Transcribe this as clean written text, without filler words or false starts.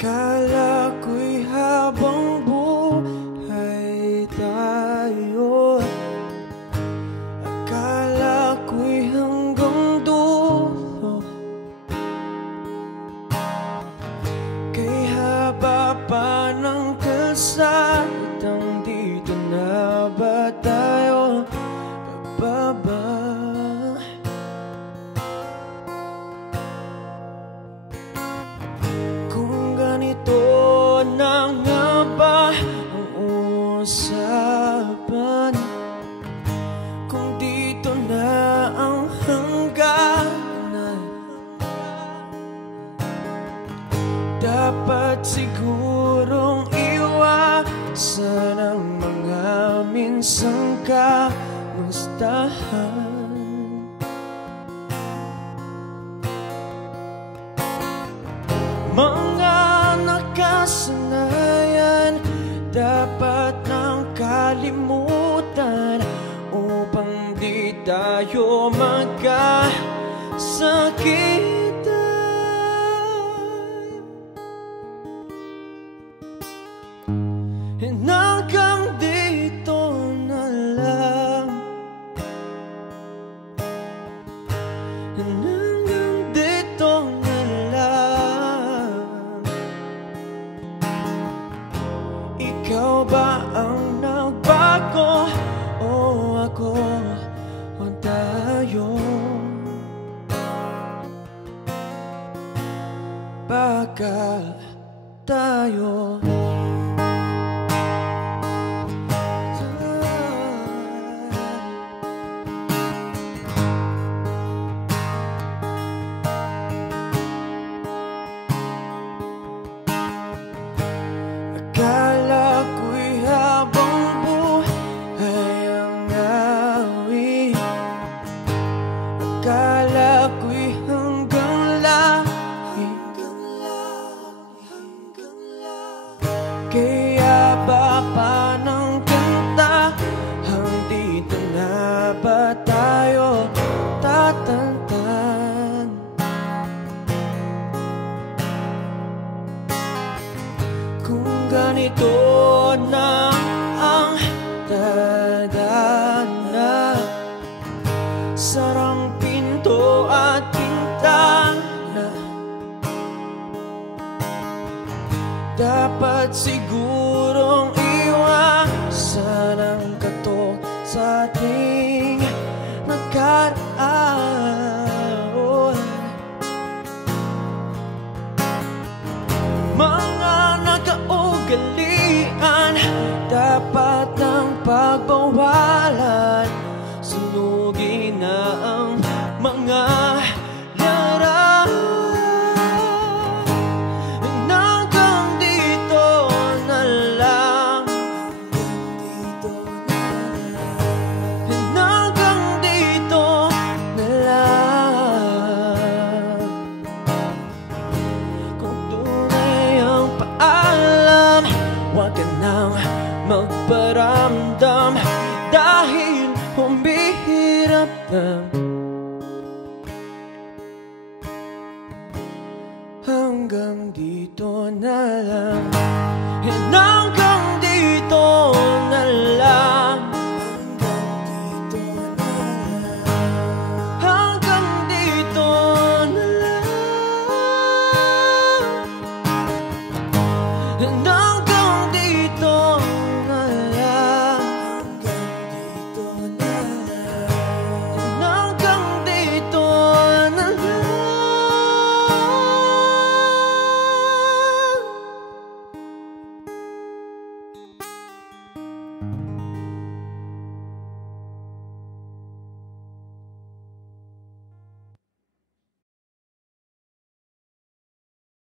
Akala ko'y habang buhay tayo, akala ko'y hanggang dulo, kay haba pa ng kalsadang dito na ba tayo bababa? Ganito na nga ba ang usapan? Kung dito na ang hangganan, dapat sigurong iwasan ang mga minsang kamustahan. Mga nakasanayan dapat nang kalimutan upang di tayo magkasakitan. Hanggang dito na lang, hanggang dito na lang. Ikaw ba ang nagbago o ako o tayo? Baka tayo akala ko'y habang buhay ang awit, akala ko'y hanggang lahi, kaya ba pa ng kanta dito na ba tayo tatantan? Kung ganito na ang dadana, sarang pinto at pintana, dapat sigurong iwasan ang katok sa ating nagkaraan. Mga nakaugalian dapat ng pagbawalan, sunugin na ang mga laran. Hanggang dito na lang, hanggang dito na lang. Kung tunay ang paalam, huwag ka nang magparamdam, dahil humihirap na. Hanggang dito na lang, hanggang dito na lang.